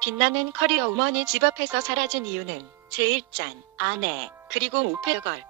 빛나는 커리어 우먼이 집 앞에서 사라진 이유는 제1짠, 아내, 그리고 오페어걸.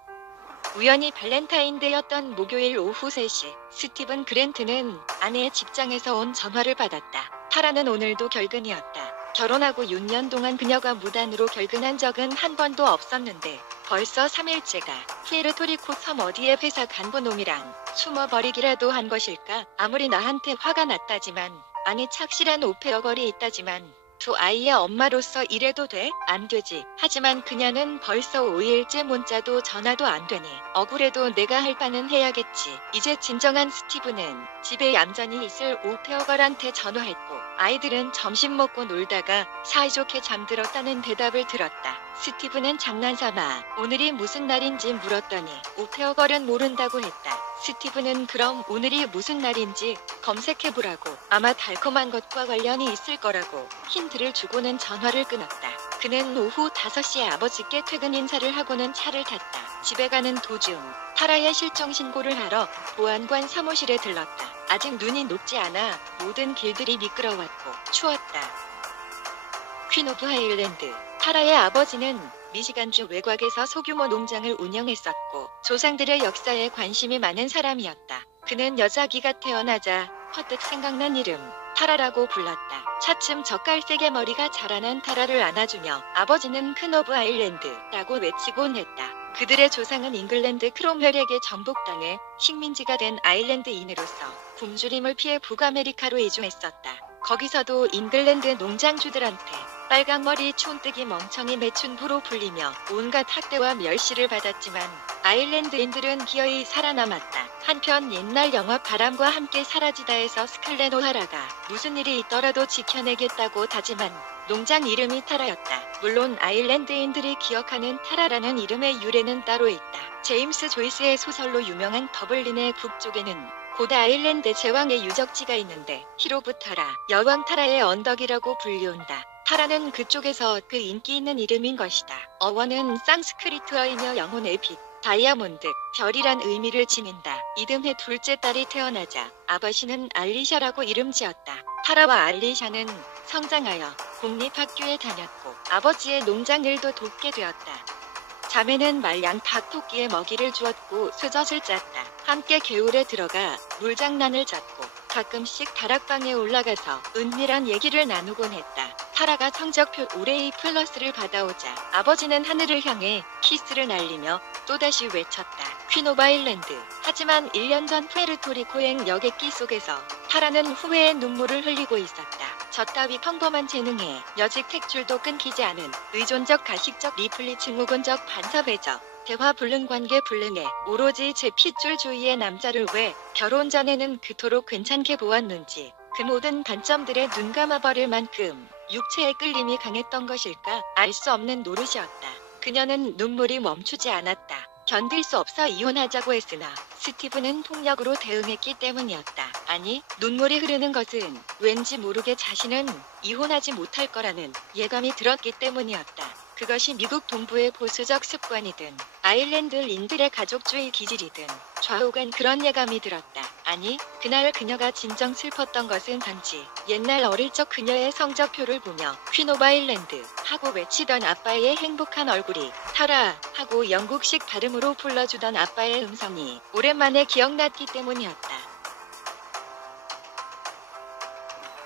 우연히 발렌타인데이였던 목요일 오후 3시, 스티븐 그랜트는 아내의 직장에서 온 전화를 받았다. 타라는 오늘도 결근이었다. 결혼하고 6년 동안 그녀가 무단으로 결근한 적은 한 번도 없었는데 벌써 3일째가 푸에르토리코 섬 어디에 회사 간부 놈이랑 숨어버리기라도 한 것일까? 아무리 나한테 화가 났다지만, 아니 착실한 오페어걸이 있다지만 두 아이의 엄마로서 이래도 돼? 안 되지. 하지만 그녀는 벌써 5일째 문자도 전화도 안 되니 억울해도 내가 할 바는 해야겠지. 이제 진정한 스티브는 집에 얌전히 있을 오페어걸한테 전화했고 아이들은 점심 먹고 놀다가 사이좋게 잠들었다는 대답을 들었다. 스티브는 장난삼아 오늘이 무슨 날인지 물었더니 오페어걸은 모른다고 했다. 스티브는 그럼 오늘이 무슨 날인지 검색해보라고, 아마 달콤한 것과 관련이 있을 거라고 힌트를 주고는 전화를 끊었다. 그는 오후 5시에 아버지께 퇴근 인사를 하고는 차를 탔다. 집에 가는 도중 타라의 실종 신고를 하러 보안관 사무실에 들렀다. 아직 눈이 녹지 않아 모든 길들이 미끄러웠고 추웠다. 퀸 오브 아일랜드. 타라의 아버지는 미시간주 외곽에서 소규모 농장을 운영했었고 조상들의 역사에 관심이 많은 사람이었다. 그는 여자기가 태어나자 퍼뜩 생각난 이름 타라라고 불렀다. 차츰 젓갈색의 머리가 자라난 타라를 안아주며 아버지는 퀸 오브 아일랜드라고 외치곤 했다. 그들의 조상은 잉글랜드 크롬웰에게 정복당해 식민지가 된 아일랜드인으로서 굶주림을 피해 북아메리카로 이주했었다. 거기서도 잉글랜드 농장주들한테 빨강머리 촌뜨기 멍청이 매춘부로 불리며 온갖 학대와 멸시를 받았지만 아일랜드인들은 기어이 살아남았다. 한편 옛날 영화 바람과 함께 사라지다에서 스칼렛 오하라가 무슨 일이 있더라도 지켜내겠다고 다짐한 농장 이름이 타라였다. 물론 아일랜드인들이 기억하는 타라라는 이름의 유래는 따로 있다. 제임스 조이스의 소설로 유명한 더블린의 북쪽에는 고대 아일랜드 제왕의 유적지가 있는데 히로부타라, 여왕 타라의 언덕이라고 불리운다. 타라는 그쪽에서 그 인기 있는 이름인 것이다. 어원은 상스크리트어이며 영혼의 빛, 다이아몬드, 별이란 의미를 지닌다. 이듬해 둘째 딸이 태어나자 아버지는 알리샤라고 이름 지었다. 타라와 알리샤는 성장하여 공립학교에 다녔고 아버지의 농장 일도 돕게 되었다. 자매는 말량 닭토끼의 먹이를 주었고 수젖을 짰다. 함께 개울에 들어가 물장난을 짰고 가끔씩 다락방에 올라가서 은밀한 얘기를 나누곤 했다. 타라가 성적표 올해 A+를 받아오자 아버지는 하늘을 향해 키스를 날리며 또다시 외쳤다. 퀸 오브 아일랜드. 하지만 1년 전 푸에르토리코행 여객기 속에서 타라는 후회의 눈물을 흘리고 있었다. 저 따위 평범한 재능에 여직 택줄도 끊기지 않은 의존적 가식적 리플리 증후군적 반사회적 대화 불능 관계 불능에 오로지 제 핏줄주의의 남자를 왜 결혼 전에는 그토록 괜찮게 보았는지 그 모든 단점들에 눈 감아버릴 만큼 육체의 끌림이 강했던 것일까? 알 수 없는 노릇이었다. 그녀는 눈물이 멈추지 않았다. 견딜 수 없어 이혼하자고 했으나 스티브는 폭력으로 대응했기 때문이었다. 아니, 눈물이 흐르는 것은 왠지 모르게 자신은 이혼하지 못할 거라는 예감이 들었기 때문이었다. 그것이 미국 동부의 보수적 습관이든 아일랜드인들의 가족주의 기질이든 좌우간 그런 예감이 들었다. 아니, 그날 그녀가 진정 슬펐던 것은 단지 옛날 어릴 적 그녀의 성적표를 보며 퀸 오브 아일랜드 하고 외치던 아빠의 행복한 얼굴이 타라 하고 영국식 발음으로 불러주던 아빠의 음성이 오랜만에 기억났기 때문이었다.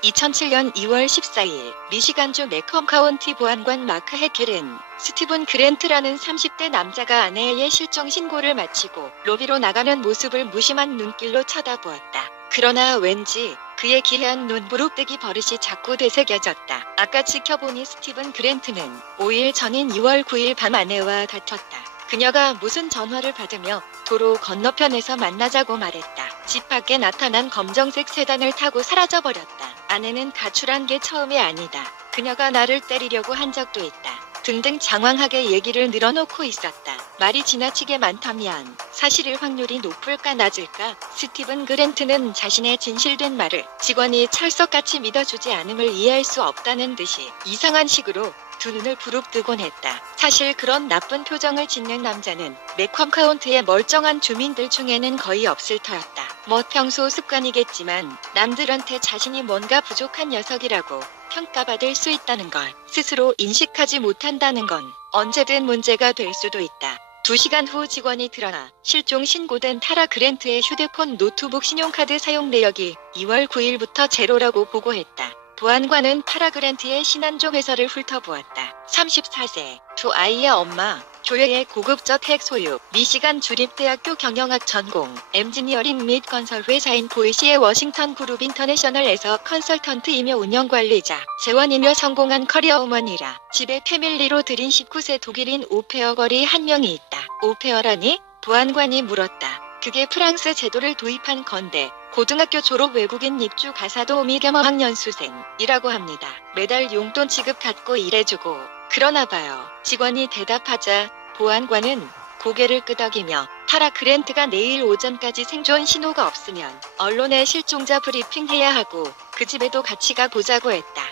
2007년 2월 14일 미시간주 매컴 카운티 보안관 마크 해켈은 스티븐 그랜트라는 30대 남자가 아내의 실종 신고를 마치고 로비로 나가는 모습을 무심한 눈길로 쳐다보았다. 그러나 왠지 그의 기이한 눈부릅뜨기 버릇이 자꾸 되새겨졌다. 아까 지켜보니 스티븐 그랜트는 5일 전인 2월 9일 밤 아내와 다퉜다. 그녀가 무슨 전화를 받으며 도로 건너편에서 만나자고 말했다. 집 밖에 나타난 검정색 세단을 타고 사라져버렸다. 아내는 가출한 게 처음이 아니다. 그녀가 나를 때리려고 한 적도 있다. 등등 장황하게 얘기를 늘어놓고 있었다. 말이 지나치게 많다면 사실일 확률이 높을까 낮을까? 스티븐 그랜트는 자신의 진실된 말을 직원이 철석같이 믿어주지 않음을 이해할 수 없다는 듯이 이상한 식으로 두 눈을 부릅뜨곤 했다. 사실 그런 나쁜 표정을 짓는 남자는 매컴 카운티의 멀쩡한 주민들 중에는 거의 없을 터였다. 뭐 평소 습관이겠지만 남들한테 자신이 뭔가 부족한 녀석이라고 평가받을 수 있다는 걸 스스로 인식하지 못한다는 건 언제든 문제가 될 수도 있다. 2시간 후 직원이 드러나 실종 신고된 타라 그랜트의 휴대폰 노트북 신용카드 사용 내역이 2월 9일부터 제로라고 보고했다. 보안관은 타라 그랜트의 신한종 회사를 훑어보았다. 34세, 두 아이의 엄마, 교회의 고급 저택 소유, 미시간 주립대학교 경영학 전공, 엔지니어링 및 건설 회사인 보이시의 워싱턴 그룹 인터내셔널에서 컨설턴트이며 운영관리자, 재원이며 성공한 커리어우먼이라 집에 패밀리로 들인 19세 독일인 오페어걸이 한 명이 있다. 오페어라니? 보안관이 물었다. 그게 프랑스 제도를 도입한 건데 고등학교 졸업 외국인 입주 가사 도우미 겸 어학연수생이라고 합니다. 매달 용돈 지급 받고 일해주고 그러나 봐요. 직원이 대답하자 보안관은 고개를 끄덕이며 타라 그랜트가 내일 오전까지 생존 신호가 없으면 언론에 실종자 브리핑해야 하고 그 집에도 같이 가보자고 했다.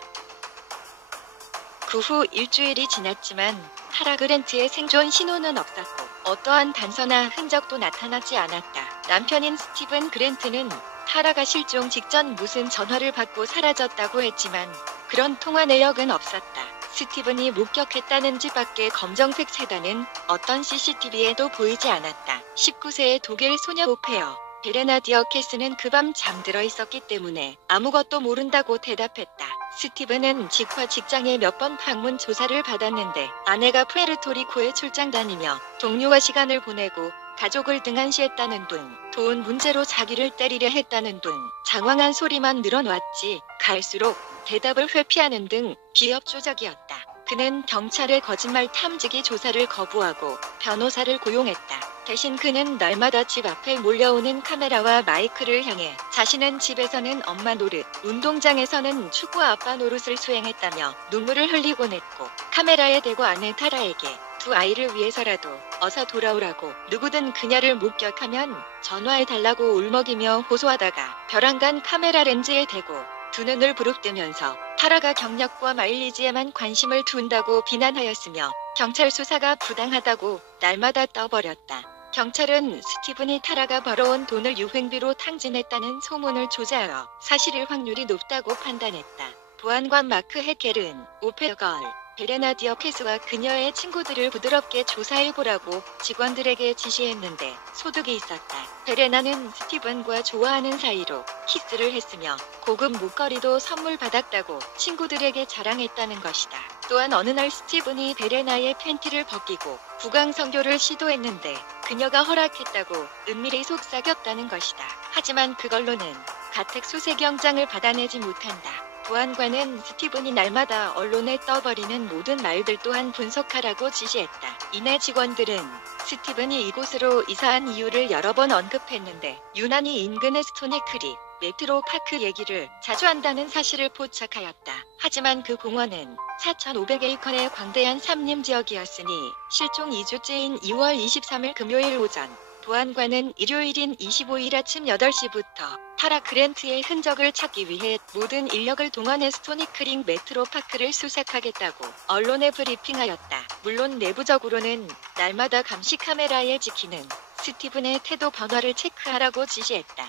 그 후 일주일이 지났지만 타라 그랜트의 생존 신호는 없었고 어떠한 단서나 흔적도 나타나지 않았다. 남편인 스티븐 그랜트는 타라가 실종 직전 무슨 전화를 받고 사라졌다고 했지만 그런 통화 내역은 없었다. 스티븐이 목격했다는 집밖에 검정색 세단은 어떤 CCTV에도 보이지 않았다. 19세의 독일 소녀 오페어 베레나 디어케스는 그 밤 잠들어 있었기 때문에 아무것도 모른다고 대답했다. 스티븐은 직화 직장에 몇 번 방문 조사를 받았는데 아내가 푸에르토리코에 출장 다니며 동료와 시간을 보내고 가족을 등한시했다는 등 돈 문제로 자기를 때리려 했다는 등 장황한 소리만 늘어놨지 갈수록 대답을 회피하는 등 비협조적이었다. 그는 경찰의 거짓말 탐지기 조사를 거부하고 변호사를 고용했다. 대신 그는 날마다 집 앞에 몰려오는 카메라와 마이크를 향해 자신은 집에서는 엄마 노릇, 운동장에서는 축구 아빠 노릇을 수행했다며 눈물을 흘리곤 했고 카메라에 대고 아내 타라에게 두 아이를 위해서라도 어서 돌아오라고 누구든 그녀를 목격하면 전화해달라고 울먹이며 호소하다가 벼랑간 카메라 렌즈에 대고 두 눈을 부릅뜨면서 타라가 경력과 마일리지에만 관심을 둔다고 비난하였으며 경찰 수사가 부당하다고 날마다 떠벌였다. 경찰은 스티븐이 타라가 벌어온 돈을 유흥비로 탕진했다는 소문을 조사하여 사실일 확률이 높다고 판단했다. 보안관 마크 헤켈은 오페어걸 베레나 디어케스와 그녀의 친구들을 부드럽게 조사해보라고 직원들에게 지시했는데 소득이 있었다. 베레나는 스티븐과 좋아하는 사이로 키스를 했으며 고급 목걸이도 선물 받았다고 친구들에게 자랑했다는 것이다. 또한 어느 날 스티븐이 베레나의 팬티를 벗기고 구강성교를 시도했는데 그녀가 허락했다고 은밀히 속삭였다는 것이다. 하지만 그걸로는 가택 수색영장을 받아내지 못한다. 보안관은 스티븐이 날마다 언론에 떠버리는 모든 말들 또한 분석하라고 지시했다. 이내 직원들은 스티븐이 이곳으로 이사한 이유를 여러 번 언급했는데 유난히 인근의 스토니 크릭, 메트로 파크 얘기를 자주 한다는 사실을 포착하였다. 하지만 그 공원은 4,500에이컨의 광대한 삼림 지역이었으니 실종 2주째인 2월 23일 금요일 오전 보안관은 일요일인 25일 아침 8시부터 타라 그랜트의 흔적을 찾기 위해 모든 인력을 동원해 스토니 크릭 메트로 파크를 수색하겠다고 언론에 브리핑하였다. 물론 내부적으로는 날마다 감시 카메라에 찍히는 스티븐의 태도 변화를 체크하라고 지시했다.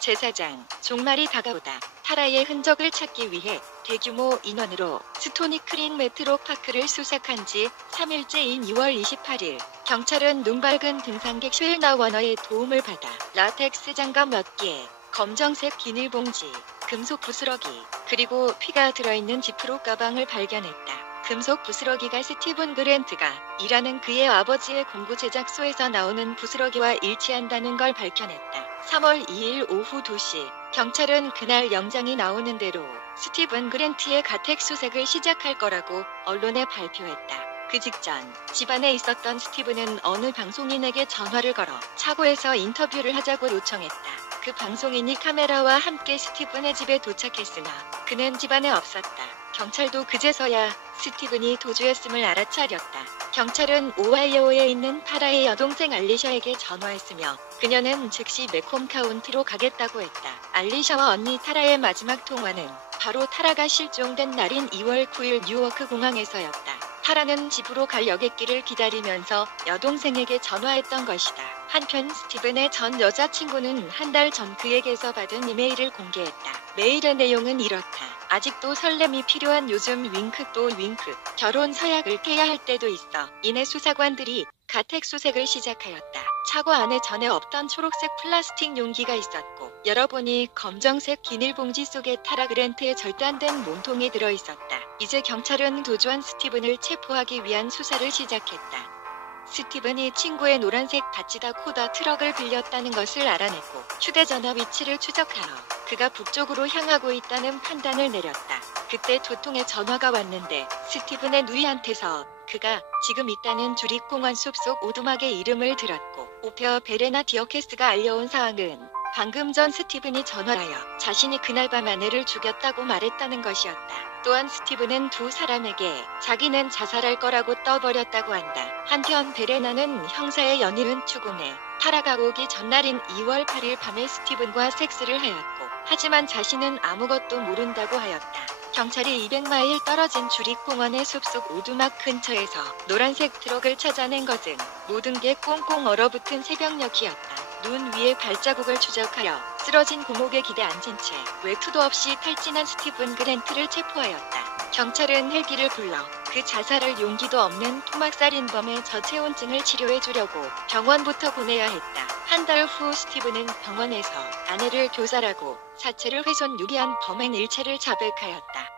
제사장, 종말이 다가오다. 타라의 흔적을 찾기 위해 대규모 인원으로 스토니 크릭 메트로 파크를 수색한 지 3일째인 2월 28일 경찰은 눈밝은 등산객 쉘나 워너의 도움을 받아 라텍스 장갑 몇 개, 검정색 비닐봉지, 금속 부스러기, 그리고 피가 들어있는 지프로 가방을 발견했다. 금속 부스러기가 스티븐 그랜트가 일하는 그의 아버지의 공구 제작소에서 나오는 부스러기와 일치한다는 걸 밝혀냈다. 3월 2일 오후 2시 경찰은 그날 영장이 나오는 대로 스티븐 그랜트의 가택 수색을 시작할 거라고 언론에 발표했다. 그 직전 집안에 있었던 스티븐은 어느 방송인에게 전화를 걸어 차고에서 인터뷰를 하자고 요청했다. 그 방송인이 카메라와 함께 스티븐의 집에 도착했으나 그는 집안에 없었다. 경찰도 그제서야 스티븐이 도주했음을 알아차렸다. 경찰은 오하이오에 있는 타라의 여동생 알리샤에게 전화했으며 그녀는 즉시 매콤 카운티로 가겠다고 했다. 알리샤와 언니 타라의 마지막 통화는 바로 타라가 실종된 날인 2월 9일 뉴워크 공항에서였다. 타라는 집으로 갈 여객기를 기다리면서 여동생에게 전화했던 것이다. 한편 스티븐의 전 여자친구는 한 달 전 그에게서 받은 이메일을 공개했다. 메일의 내용은 이렇다. 아직도 설렘이 필요한 요즘 윙크 또 윙크. 결혼 서약을 깨야 할 때도 있어. 이내 수사관들이 가택수색을 시작하였다. 차고 안에 전에 없던 초록색 플라스틱 용기가 있었고 열어보니 검정색 비닐봉지 속에 타라 그랜트의 절단된 몸통이 들어있었다. 이제 경찰은 도주한 스티븐을 체포하기 위한 수사를 시작했다. 스티븐이 친구의 노란색 다치다 코다 트럭을 빌렸다는 것을 알아냈고 휴대전화 위치를 추적하여 그가 북쪽으로 향하고 있다는 판단을 내렸다. 그때 두 통의 전화가 왔는데 스티븐의 누이한테서 그가 지금 있다는 주립공원 숲속 오두막의 이름을 들었고 오페어 베레나 디어케스가 알려온 사항은 방금 전 스티븐이 전화하여 자신이 그날 밤 아내를 죽였다고 말했다는 것이었다. 또한 스티븐은 두 사람에게 자기는 자살할 거라고 떠버렸다고 한다. 한편 베레나는 형사의 연일은 추궁해 타라가 오기 전날인 2월 8일 밤에 스티븐과 섹스를 하였고 하지만 자신은 아무것도 모른다고 하였다. 경찰이 200마일 떨어진 주립공원의 숲속 오두막 근처에서 노란색 트럭을 찾아낸 것은 모든 게 꽁꽁 얼어붙은 새벽녘이었다. 눈 위에 발자국을 추적하여 쓰러진 고목에 기대 앉은 채 외투도 없이 탈진한 스티븐 그랜트를 체포하였다. 경찰은 헬기를 불러 그 자살할 용기도 없는 토막살인범의 저체온증을 치료해주려고 병원부터 보내야 했다. 한 달 후 스티븐은 병원에서 아내를 교살하고 사체를 훼손 유기한 범행 일체를 자백하였다.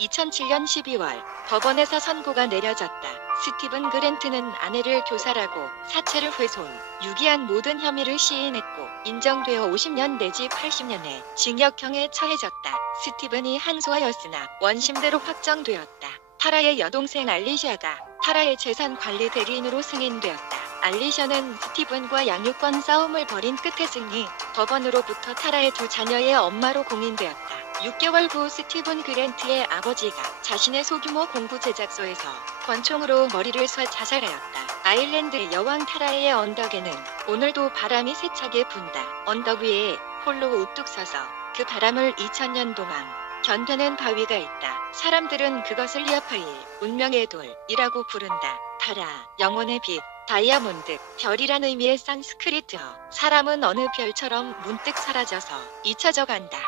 2007년 12월 법원에서 선고가 내려졌다. 스티븐 그랜트는 아내를 교살하고 사체를 훼손, 유기한 모든 혐의를 시인했고 인정되어 50년 내지 80년의 징역형에 처해졌다. 스티븐이 항소하였으나 원심대로 확정되었다. 타라의 여동생 알리샤가 타라의 재산 관리 대리인으로 승인되었다. 알리샤는 스티븐과 양육권 싸움을 벌인 끝에 승리, 법원으로부터 타라의 두 자녀의 엄마로 공인되었다. 6개월 후 스티븐 그랜트의 아버지가 자신의 소규모 공부 제작소에서 권총으로 머리를 쏴 자살하였다. 아일랜드 여왕 타라의 언덕에는 오늘도 바람이 세차게 분다. 언덕 위에 홀로 우뚝 서서 그 바람을 2000년 동안 견뎌낸 바위가 있다. 사람들은 그것을 리아파일, 운명의 돌이라고 부른다. 타라, 영혼의 빛, 다이아몬드, 별이란 의미의 산스크리트어. 사람은 어느 별처럼 문득 사라져서 잊혀져 간다.